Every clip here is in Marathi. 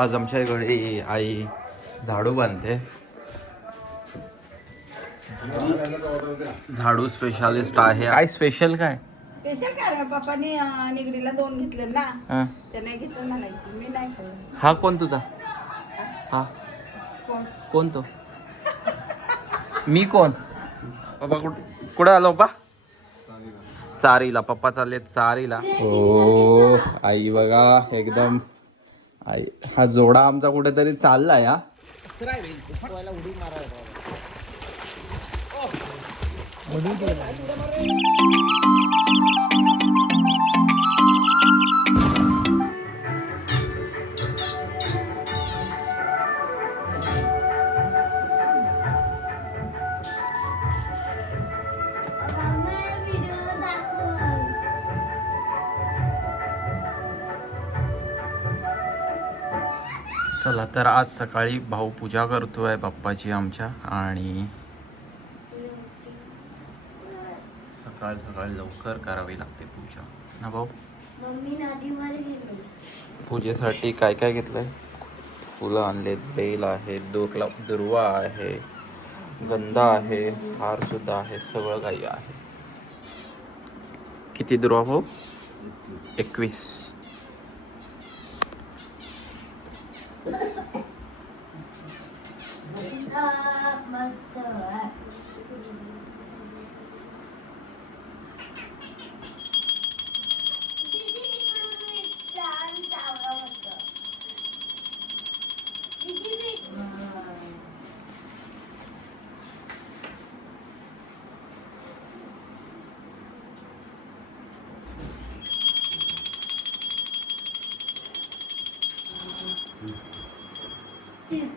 आज आमच्या घरी आई झाडू बांधते. झाडू स्पेशालिस्ट आहे. काय स्पेशल काय? स्पेशल काय रे? पप्पानी अं, निगडीला दोन घेतले ना. हा. त्याने घेतलं मला एक. मी नाही खाल्लं. हा कोण तुझा? हा. कोण? कोण तो? मी कोण? बाबा कुठे कुठे आलो बा चारीला. पप्पा चालले चारीला. हो आई बघा एकदम आई हा जोडा आमचा कुठेतरी चाललाय हा चला तर आज सकाळी भाऊ पूजा करतोय बाप्पाची आमच्या आणि सकाळ सकाळी लवकर करावी लागते पूजा. ना भाऊ? पूजेसाठी काय काय घेतलंय? फुलं आणलेत बेल आहे दुर्ला दुर्वा आहे गंधा आहे हार सुद्धा आहे सगळं काही आहे. किती दुर्वा भाऊ? एकवीस. मस्त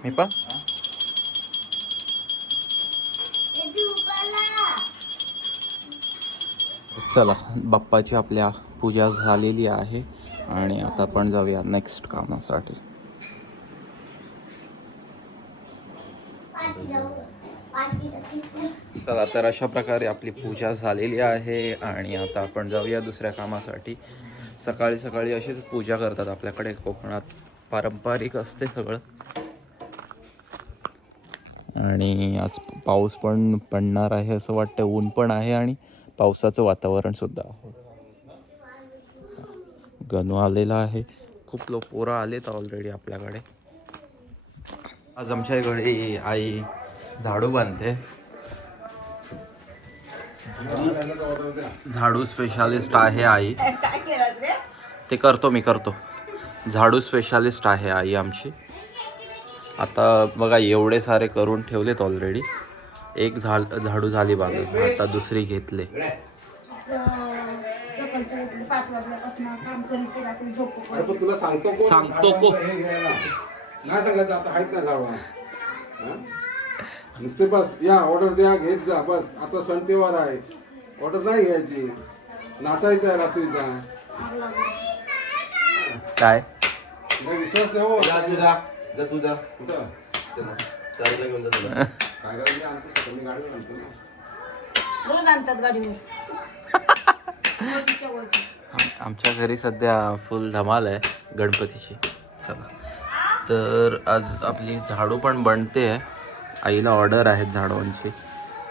मी पण. चला बाप्पाची आपल्या पूजा झालेली आहे आणि आता आपण जाऊया नेक्स्ट कामासाठी. चला तर अशा प्रकारे आपली पूजा झालेली आहे आणि आता आपण जाऊया दुसऱ्या कामासाठी. सकाळी सकाळी अशीच पूजा करतात आपल्याकडे. कोकणात पारंपरिक असते सगळं. आणि आज पाऊस पण पडणार आहे असं वाटतं ऊन पण आहे आणि पावसाचं वातावरण सुद्धा. आहे गणू आलेला आहे. खूप लोक पोरं आलेत ऑलरेडी आपल्याकडे. आज आमच्या घरी आई झाडू बांधते. झाडू स्पेशालिस्ट आहे आई. ते करतो मी करतो. झाडू स्पेशालिस्ट आहे आई आमची. आता बघा एवढे सारे करून ठेवलेत ऑलरेडी एक झाड झाडू झाली बांधून आता दुसरी घेतले. तुला सांगतो कोण? सांगतो झाडू कोण? हे घ्यायला. नाही सांगायचं आता आहेत ना झाडू. हा? नुसते बस या ऑर्डर द्या घेत जा बस. आता सण तेव्हार आहे. ऑर्डर नाही घ्यायची. नाचायचं आहे रात्रीचा. काय? तुला विश्वास नाही हो जा तू जा. जा तू जा. कुठं? चला. चालूला घेऊन जा तुला. काय करायचं? आणतो मी गाडीवर आणतो ना. रोज आणतात गाडीवर. वरच्या वरची. आम- आमच्या घरी सध्या फुल धमाल आहे गणपतीची. चला. तर आज आपली झाडू पण बनते. आहे आईला ऑर्डर आहेत झाडूंची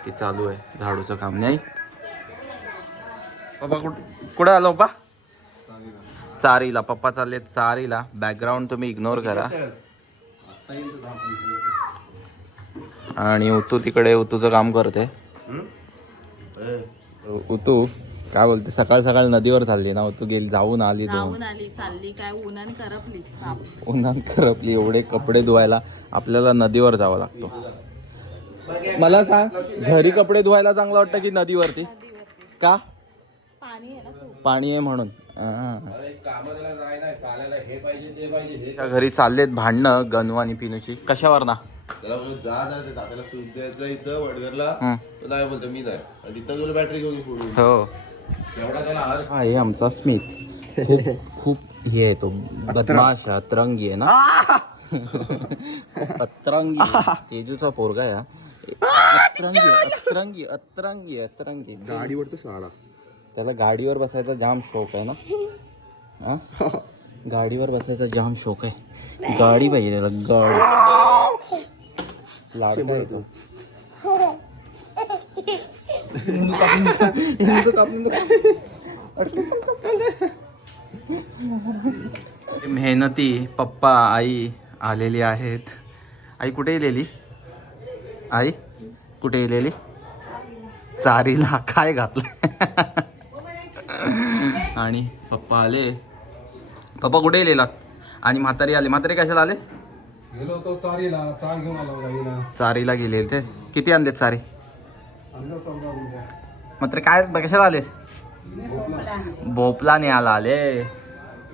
ती चालू आहे. झाडूचं काम नाही. बाबा कुठे कुठं आलो बा चारीला. पप्पा चालले चारीला. बॅकग्राऊंड तुम्ही इग्नोर करा. आणि उतू तिकडे उतूचं काम करते. उतू काय बोलते सकाळ सकाळ नदीवर चालली ना उतू गेली जाऊन आली जाऊन आली चालली काय उन्हान करपली साप. उन्हात करपली एवढे कपडे धुवायला आपल्याला नदीवर जावं लागतो. मला सांग घरी कपडे धुवायला चांगलं वाटतं की नदीवरती. का? पाणी आहे ना खूप. पाणी आहे म्हणून. हा. हे हे घरी चाललेत भांडणं गणू आणि पिनूची. कशावर ना? त्याला बोललो, जा जा ते तात्याला सूट द्यायचं इथं वडगरला हं. तो नाही बोलतो मी नाही. आणि तिथं तुला बॅटरी घेऊन ये पुढे. हो. तेवढा त्याला हार हा हे आमचा स्मित खूप खूप हे आहे तो बदमाश आहे, अतरंगी आहे ना? खूप अतरंगी आहे. तेजूचा पोरगा आहे हा. अतरंगी अतरंगी अतरंगी अतरंगी. गाडीवर तर साडा. त्याला गाडीवर बसायचा जाम शौक आहे ना? गाडीवर बसायचा जाम शौक आहे. गाडी पाहिजे त्याला गाडी. लाडका आहे मेहनती पप्पा आई आलेली आहेत. आई कुठे गेलेली? आई कुठे गेलेली? चारीला. काय घातलं आणि पप्पा आले. पप्पा कुठे गेलेला आणि म्हातारी आले. म्हातारी कशाला आले? गेलो होतो चारीला. चार घेऊन आलो गाईला चारीला गेले ते किती आणलेत चारी आणलं उद्या मात्र काय कशाला आले? भोपला. नाही आला आले.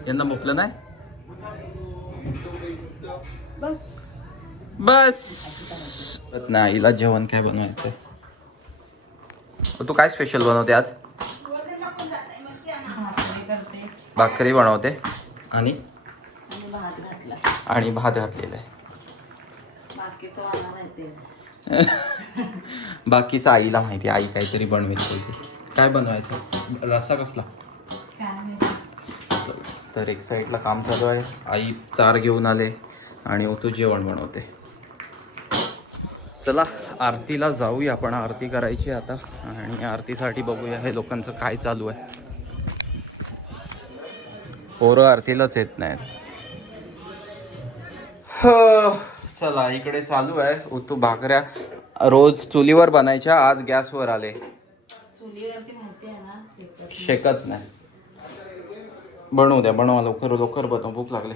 यांना भोपलं नाही? बस. बस. नाही हिला जेवण काय बनवायचं तू काय स्पेशल बनवते आज भाकरी करते भाकरी बनवते. आणि? आणि भात घातला आणि भात घातलेला आहे. बाकीचं आईला माहिती आई काहीतरी बनवेल बोलते. काय बनवायचं? रस्सा कसला? तर एक साईडला काम चालू आहे. आई चार घेऊन आले आणि तू जेवण बनवते. चला आरतीला जाऊया आपण. आरती करायची आता. आणि आरतीसाठी बघूया हे लोकांचं काय चालू आहे. पोरं आरतीलाच येत नाहीत. ह, चला इकडे चालू आहे. उतू भाकऱ्या रोज चुलीवर बनायच्या आज गॅसवर आले. चुलीवरती माहिती आहे ना शेकत शेकत नाही. बनवू द्या बनवा लवकर लवकर बनव भूक लागले.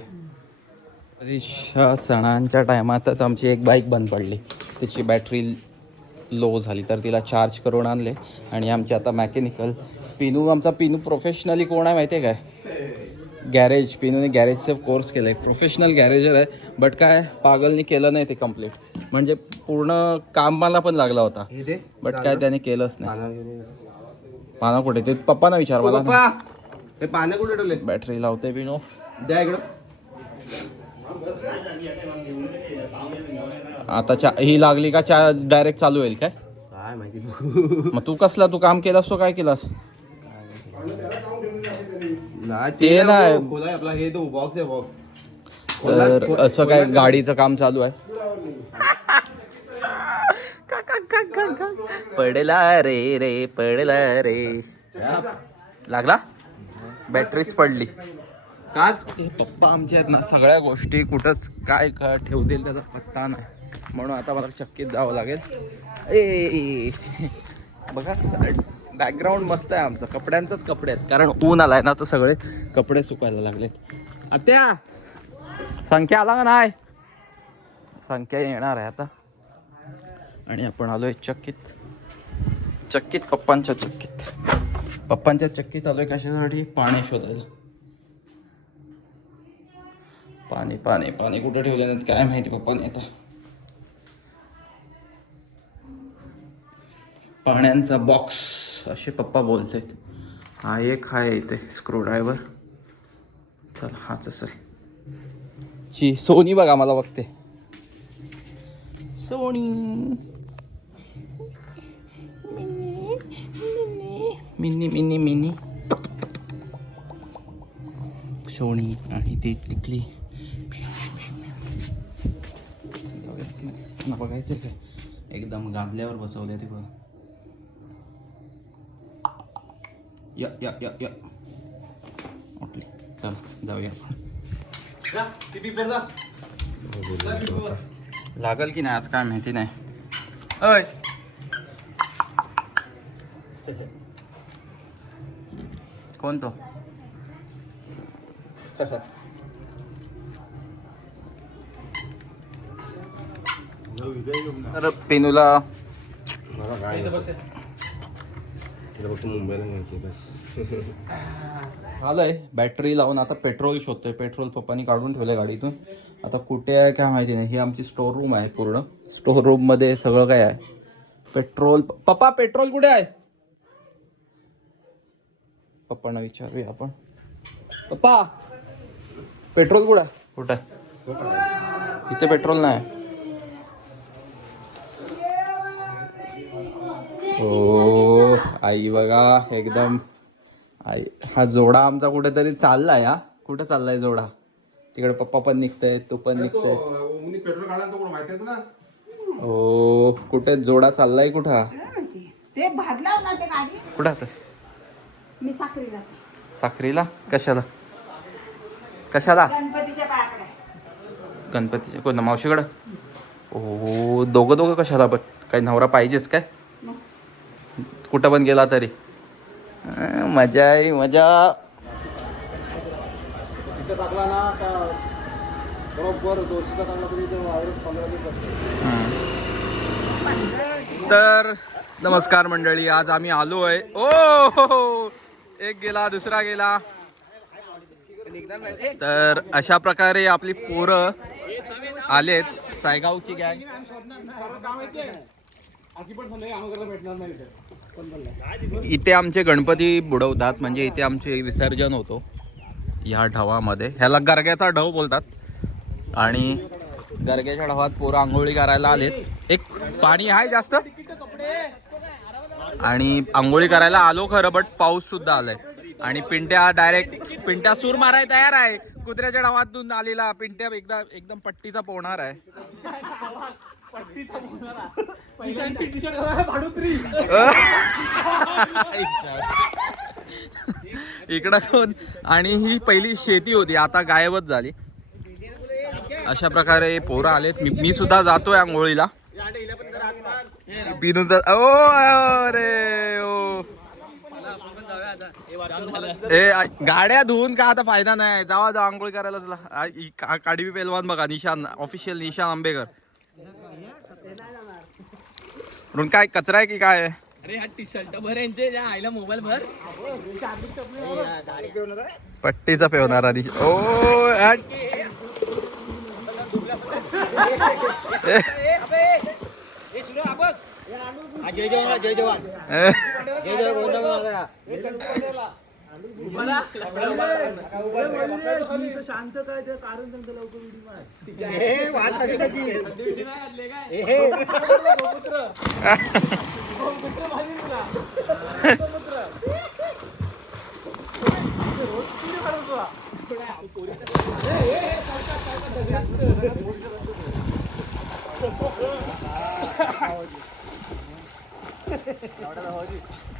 परीक्षा सणांच्या टायमातच आमची एक बाईक बंद पडली. तिची बॅटरी लो झाली तर तिला चार्ज करून आणले. आणि आमचे आता मॅकॅनिकल पिनू आमचा पिनू प्रोफेशनली कोण आहे माहिती आहे काय? गॅरेज पिनूने गॅरेजचा कोर्स केला आहे प्रोफेशनल गॅरेजर आहे बट काय पागलनी केलं नाही ते कंप्लीट म्हणजे पूर्ण कामाला पण लागला होता. बट काय त्याने केलंच नाही. पाना कुठे? ते पप्पाना विचार मला ते कुठे ठेवले बॅटरी लावते बिनो द्या इकडं. आता चा ही लागली का चा डायरेक्ट चालू होईल काय? काय माहिती. मग तू कसला तू काम केलास तो काय केलास? नाही ते नाही. आपला हे तो बॉक्स आहे बॉक्स तर असं काय गाडीचं काम चालू आहे? पडला रे रे पडला रे. लागला? बॅटरीच पडली. काच. पप्पा आमचे आहेत ना सगळ्या गोष्टी कुठंच काय का ठेवतील त्याचा पत्ता नाही. म्हणून आता मला चक्कीत जावं लागेल. ए बघा बॅकग्राऊंड मस्त आहे आमचं. कपड्यांचंच कपडे आहेत. कारण ऊन आलाय ना तर सगळे कपडे सुकायला लागले. आत्या! संख्या आला का नाही? संख्या येणार आहे आता. आणि आपण आलोय चक्कीत. चक्कीत पप्पांच्या चक्कीत. पप्पांच्या चक्कीत आलोय कशासाठी? पाणी शोधायला. पाणी पाणी पाणी कुठं ठेवले नाहीत काय माहिती पप्पाने आता. पाण्याचा बॉक्स असे पप्पा बोलतात हा एक हा इथे स्क्रूड्रायव्हर चल हाच असेल. ची सोनी बघा मला बघते. Soni. Mini mini mini Soni आणि ते तिकली बघायचं एकदम गादल्यावर बसवले ते बघा. या या या या उठली चल जाऊया आपण लागल की नाही आज काय माहिती नाही अय कोण तो तर पेनूला. तिला फक्त मुंबईला न्यायची बस. आलंय. बॅटरी लावून आता पेट्रोल शोधतोय. पेट्रोल पप्पानी काढून ठेवलंय गाडीतून. आता कुठे आहे काय माहिती नाही. ही आमची स्टोर रूम आहे पूर्ण. स्टोर रूममध्ये सगळं काय आहे? पेट्रोल पप्पा पेट्रोल कुठे आहे? पप्पांना विचारूया आपण. पप्पा पेट्रोल कुठे आहे? कुठे? आहे इथे पेट्रोल नाही. ओ आई बघा एकदम. आई हा जोडा आमचा कुठेतरी चाललाय हा. कुठे चाललाय जोडा? तिकडे पप्पा पण निघतायत तू पण निघताय. उनी पेट्रोल काढला तो कोण माहिती आहे ना हो कुठे जोडा चाललाय कुठा? ते भाजला ना ते गाडी कुठं आता मी साखरीला. साखरीला? कशाला? कशाला? गणपतीच्या पायाकडे गणपतीच्या कोण मावशीकडं? हो दोघं दोघं कशाला? पण काही नवरा पाहिजेच काय? कुठं पण गेला तरी? मजा आहे मजा. टाकला ना बरोबर टाकला. तर नमस्कार मंडळी आज आम्ही आलो आहे ओ हो, हो. एक गेला दुसरा गेला. तर अशा प्रकारे आपली पोरं आलेत सायगावची गॅग इथे आमचे गणपती बुडवतात म्हणजे इथे आमचे विसर्जन होतो. ह्या ढवामध्ये. ह्याला गरग्याचा ढव बोलतात. आणि गरग्याच्या ढवात पोरं आंघोळी करायला आलेत. एक पाणी आहे जास्त? आणि आंघोळी करायला आलो खरं बट पाऊस सुद्धा आलाय. आणि पिंट्या डायरेक्ट पिंट्या सूर मारायला तयार आहे. कुत्र्याच्या डावातून आलेला पिंट्या एकदा एकदम पट्टीचा पोहणार आहे. इकडं कोण? आणि ही पहिली शेती होती आता गायबच झाली. अशा प्रकारे पोरं आलेत. मी मी सुद्धा जातोय आंघोळीला पिनू तर ओ अरे ओ. ए गाड्या धुवून का आता फायदा नाही? जावा जावा आंघोळ करायला चला ही का- काडी पेलवान बघा निशान ऑफिशियल निशान आंबेकर. म्हणून काय कचरा आहे की काय आहे? अरे हा टी शर्ट भर यांचे ज्या आईला मोबाईल भर. पट्टीचा पेवणारा दिश ओ हट. जय जवान जय जवान. जय जवान शांत काय? ते कारण सांगतो लवकर उडी मार.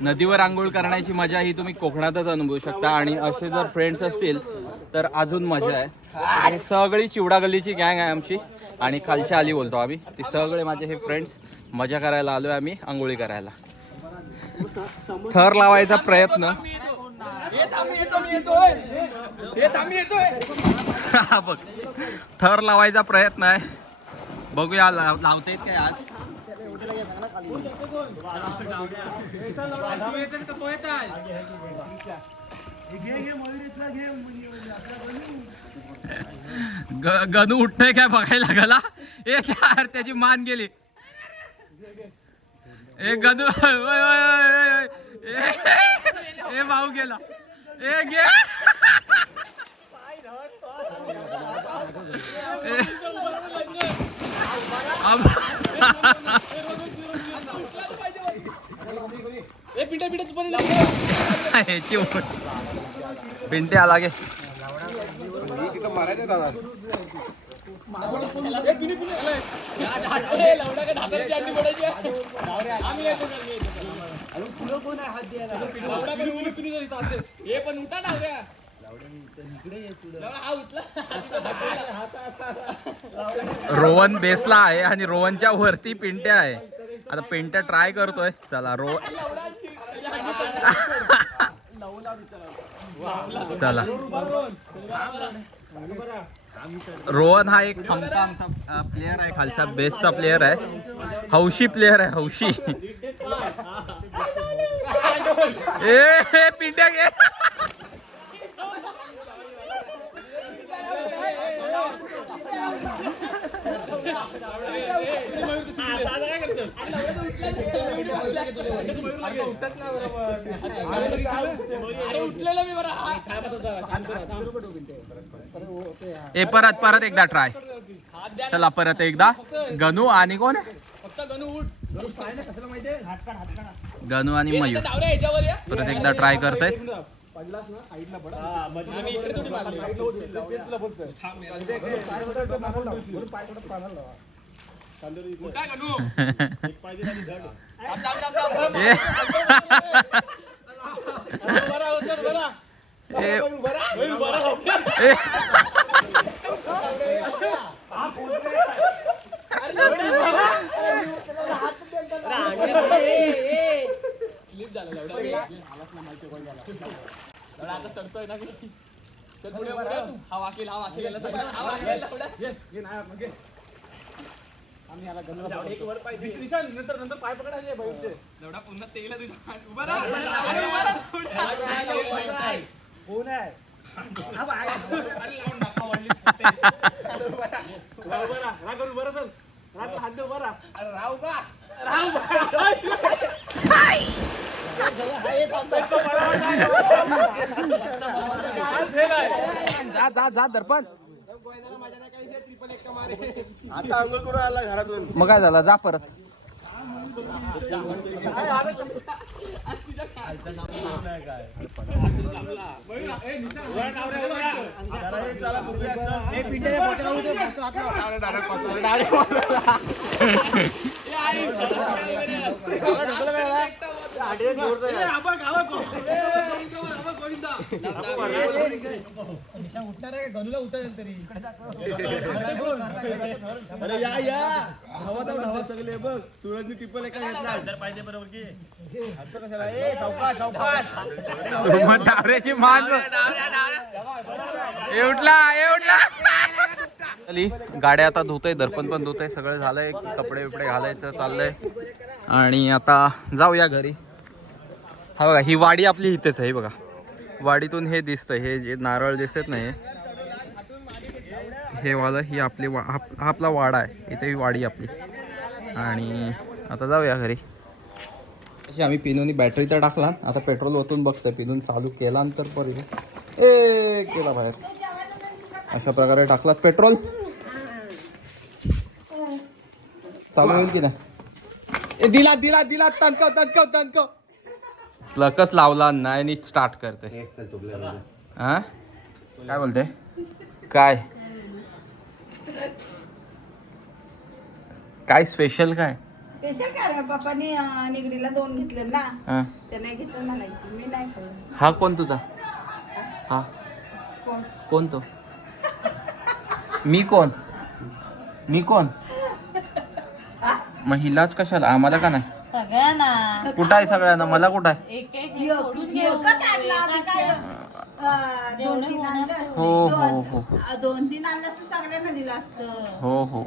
नदीवर आंघोळ करण्याची मजा ही तुम्ही कोकणातच अनुभवू शकता. आणि असे जर फ्रेंड्स असतील तर अजून मजा आहे. आणि सगळी चिवडा गल्लीची गँग आहे आमची. आणि खालच्या आली बोलतो आम्ही. ते सगळे माझे हे फ्रेंड्स मजा करायला आलोय आम्ही आंघोळी करायला. थर लावायचा प्रयत्न. हा बघ. थर लावायचा प्रयत्न आहे. बघूया लावता येत काय आज? गणू उठतोय काय बघायला लागला? ए चार त्याची मान गेली. ए गणू ए भाऊ गेला. ए गे. ह्याची भिंटे आलागे आला गे हे पण उठा रोहन बेसला आहे आणि रोहनच्या वरती पिंट्या आहे. आता पिंट्या ट्राय करतोय. चला रो चला. रोहन हा एक खमका आमचा प्लेअर आहे खालचा बेस्टचा प्लेअर आहे. हौशी प्लेअर आहे हौशी. ए पिंट्या गे अरे उठलेलं मी बरं ए परत परत एकदा ट्राय चला परत एकदा. गणू आणि कोण गणू आणि मयूर. परत एकदा ट्राय करतायत आम्ही इकडे थोडी मारली उठा गणू थांब, थांब, थांब, थांब. ए. बरा उतर, बरा. ए, होईल, बरा होईल. ए. स्लिप झालं लवडा लवडा आता चढतोय ना मी चल पुढे पुढे तू. वाकेल वाकेल याला सांग. हा वाकेल लवडा. लवडा पुन्हा तेला तुझ्या उभा राहा. अरे उभा राहा थोडा. जा जा जा दर्पण आता अंघोळ करून आला घरातून. मग काय झालं? जा परत. चला अरे या या धावा धाव धावा सगळे बघ सूरजनी टिपल एका घेतला पाहिजे बरोबर की डावऱ्याची मान ए उठला ए उठला गाड्या आता धुतय दर्पण पण धुतय सगळं झालंय कपडे बिपडे घालायचं चाललंय. आणि आता जाऊया घरी. हा बघा ही वाडी आपली इथेच आहे बघा. वाडीतून हे दिसतं हे जे नारळ दिसत नाही हे वालं ही आपली वा हा हा आपला वाडा आहे इथे ही वाडी आपली. आणि आता जाऊया घरी. अशी आम्ही पिनूनी बॅटरी तर टाकला आता पेट्रोल ओतून बघतोय पिनून चालू केला नंतर परत ए केला बाहेर. अशा प्रकारे टाकला पेट्रोल चालू होईल की नाही? ए दिला दिला दिला तणकव तणकव तणकव प्लकच लावला नाही आणि स्टार्ट करते. हा? काय बोलते? काय? काय स्पेशल काय? स्पेशल काय रे? पप्पानी अं, निगडीला दोन घेतले ना. हा. ते नाही घेतलं इथे. मी नाही खाल्लं. हा कोण तुझा? हा. कोण? कोण तो? मी कोण? मी कोण? मग हिलाच कशाला? आम्हाला का नाही? सगळ्यांना. कुठं आहे सगळ्यांना? मला कुठं आहे? एक एक एकच आणलं आम्ही काय अं, दोन तीन आणलं? हो हो हो दोन- दोन तीन आणलं असतं सगळ्यांना दिलं असतं. हो हो.